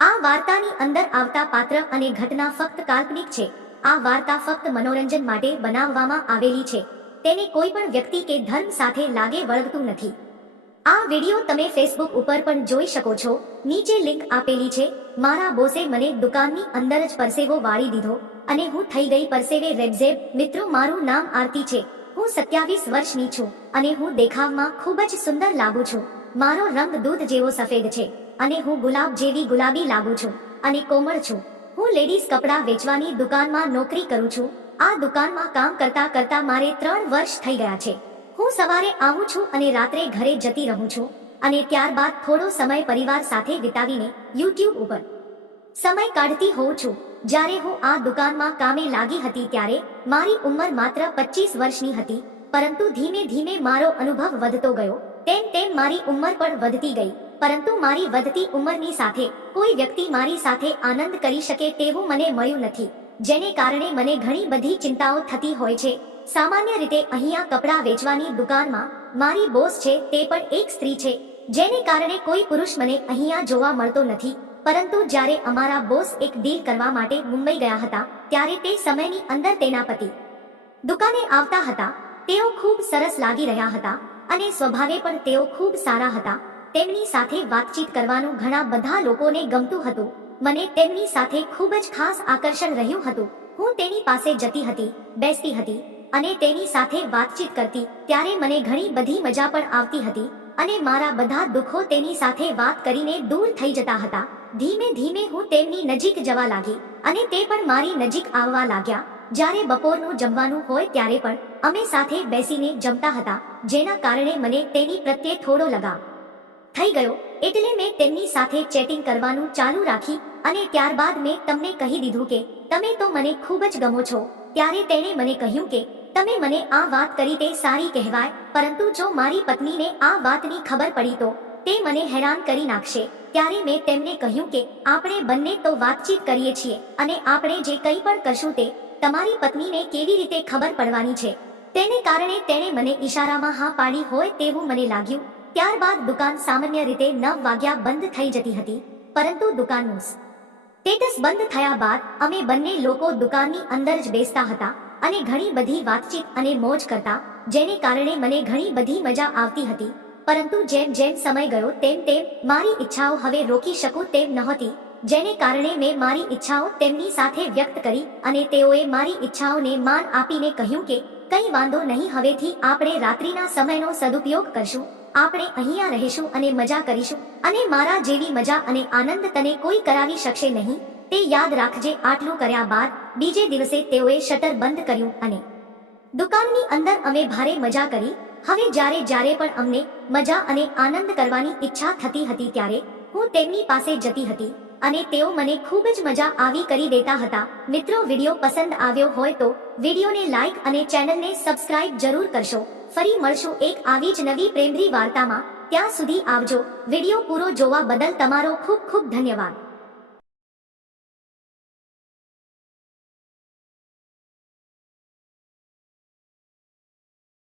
આ વાર્તાની અંદર આવતા પાત્ર અને ઘટના ફક્ત કાલ્પનિક છે. આ વાર્તા ફક્ત મનોરંજન માટે બનાવવામાં આવેલી છે. તેને કોઈ પણ વ્યક્તિ કે ધર્મ સાથે લાગે વળગતું નથી. આ વિડિયો તમે ફેસબુક ઉપર પણ જોઈ શકો છો. નીચે લિંક આપેલી છે. મારા બોસે મને દુકાનની અંદર જ પરસેવો વાળી દીધો અને હું થઈ ગઈ પરસેવે રેબઝેબ મિત્રો, મારું નામ આરતી છે. હું સત્યાવીસ વર્ષની છું અને હું દેખાવમાં ખૂબ જ સુંદર લાગુ છું. મારો રંગ દૂધ જેવો સફેદ છે. અને હું ગુલાબ જેવી ગુલાબી લાગુ છું અને કોમળ છું. હું લેડીઝ કપડાં વેચવાની દુકાનમાં નોકરી કરું છું. આ દુકાનમાં કામ કરતા કરતા મારે ત્રણ વર્ષ થઈ ગયા છે. હું સવારે આવું છું અને રાત્રે ઘરે જતી રહું છું અને ત્યારબાદ થોડો સમય પરિવાર સાથે વિતાવીને યુટ્યુબ ઉપર સમય કાઢતી હોઉં છું. જ્યારે હું આ દુકાનમાં કામે લાગી હતી ત્યારે મારી ઉંમર માત્ર પચીસ વર્ષની હતી, પરંતુ ધીમે ધીમે મારો અનુભવ વધતો ગયો. તેમ તેમ મારી ઉંમર પણ વધતી ગઈ. પરંતુ મારી વધતી ઉંમરની સાથે, કોઈ વ્યક્તિ મારી સાથે આનંદ કરી શકે તેવું મને મળ્યું નથી, જેને કારણે મને ઘણી બધી ચિંતાઓ થતી હોય છે. સામાન્ય રીતે અહીંયા કપડાં વેચવાની દુકાનમાં, મારી બોસ છે તે પણ એક સ્ત્રી છે, જેને કારણે કોઈ પુરુષ મને અહીંયા જોવા મળતો નથી, પરંતુ જ્યારે અમારા બોસ એક ડીલ કરવા માટે મુંબઈ ગયા હતા, ત્યારે તે સમયની અંદર તેના પતિ દુકાને આવતા હતા. તેઓ ખૂબ સરસ લાગી રહ્યા હતા અને સ્વભાવે પણ તેઓ ખૂબ સારા હતા. તેમની સાથે વાતચીત કરવાનું ઘણા બધા લોકોને ગમતું હતું. મને તેમની સાથે ખૂબ જ ખાસ આકર્ષણ રહ્યું હતું. હું તેની પાસે જતી હતી, બેસતી હતી અને તેની સાથે વાતચીત કરતી ત્યારે મને ઘણી બધી મજા પણ આવતી હતી અને મારા બધા દુઃખો તેની સાથે વાત કરીને દૂર થઈ જતા હતા. ધીમે ધીમે હું તેમની નજીક જવા લાગી અને તે પણ મારી નજીક આવવા લાગ્યા. જ્યારે બપોરનું જમવાનું હોય ત્યારે પણ અમે સાથે બેસીને જમતા હતા, જેના કારણે મને તેની પ્રત્યે થોડો લગાવ થઈ ગયો એટલે મેં તેમની સાથે ચેટિંગ કરવાનું ચાલુ રાખી અને ત્યારબાદ મેં તમને કહી દીધું કે, તમે તો મને ખૂબ જ ગમો છો. ત્યારે તેણે મને કહ્યું કે, તમે મને આ વાત કરી તે સારી કહેવાય, પરંતુ જો મારી પત્નીને આ વાતની ખબર પડી તો તે મને હેરાન કરી નાખશે. ત્યારે મેં તેમને કહ્યું કે, આપણે બંને તો વાતચીત કરીએ છીએ અને આપણે જે કંઈ પણ કરશું તે તમારી પત્નીને કેવી રીતે ખબર પડવાની છે? તેને કારણે તેણે મને ઈશારામાં હા પાડી હોય તેવું મને લાગ્યું. ત્યારબાદ દુકાન સામાન્ય રીતે નવ વાગ્યા બંધ થઈ જતી હતી, પરંતુ દુકાનનું સ્ટેટસ બંધ થયા બાદ અમે બંને લોકો દુકાનની અંદર જ બેસતા હતા અને ઘણી બધી વાતચીત અને મોજ કરતા, જેને કારણે મને ઘણી બધી મજા આવતી હતી, પરંતુ જેમ જેમ સમય ગયો તેમ તેમ મારી ઈચ્છાઓ હવે રોકી શકું તેમ નહોતી, જેને કારણે મેં મારી ઈચ્છાઓ તેમની સાથે વ્યક્ત કરી અને તેઓએ મારી ઈચ્છાઓને માન આપીને કહ્યું કે, કંઈ વાંધો નહીં, હવેથી આપણે રાત્રિના સમયનો સદુપયોગ કરશું. આપણે અહીંયા રહીશું અને મજા કરીશું અને મારા જેવી મજા અને આનંદ તને કોઈ કરાવી શકશે નહીં. તે યાદ રાખજે આટલું કર્યા બાદ બીજે દિવસે તેઓએ શટર બંધ કર્યું અને દુકાનની અંદર અમે ભારે મજા કરી. હવે જ્યારે જ્યારે પણ અમને મજા અને આનંદ કરવાની ઈચ્છા થતી હતી ત્યારે હું તેમની પાસે જતી હતી અને તેઓ મને ખૂબ જ મજા આવી કરી દેતા હતા. મિત્રો, વીડિયો પસંદ આવ્યો હોય તો વિડીયોને લાઈક અને ચેનલને સબસ્ક્રાઇબ જરૂર કરશો. ફરી મળશું એક આવી જ નવી પ્રેમરી વાર્તામાં. ત્યાં સુધી આવજો. વીડિયો પૂરો જોવા બદલ તમારો ખૂબ ખૂબ ધન્યવાદ.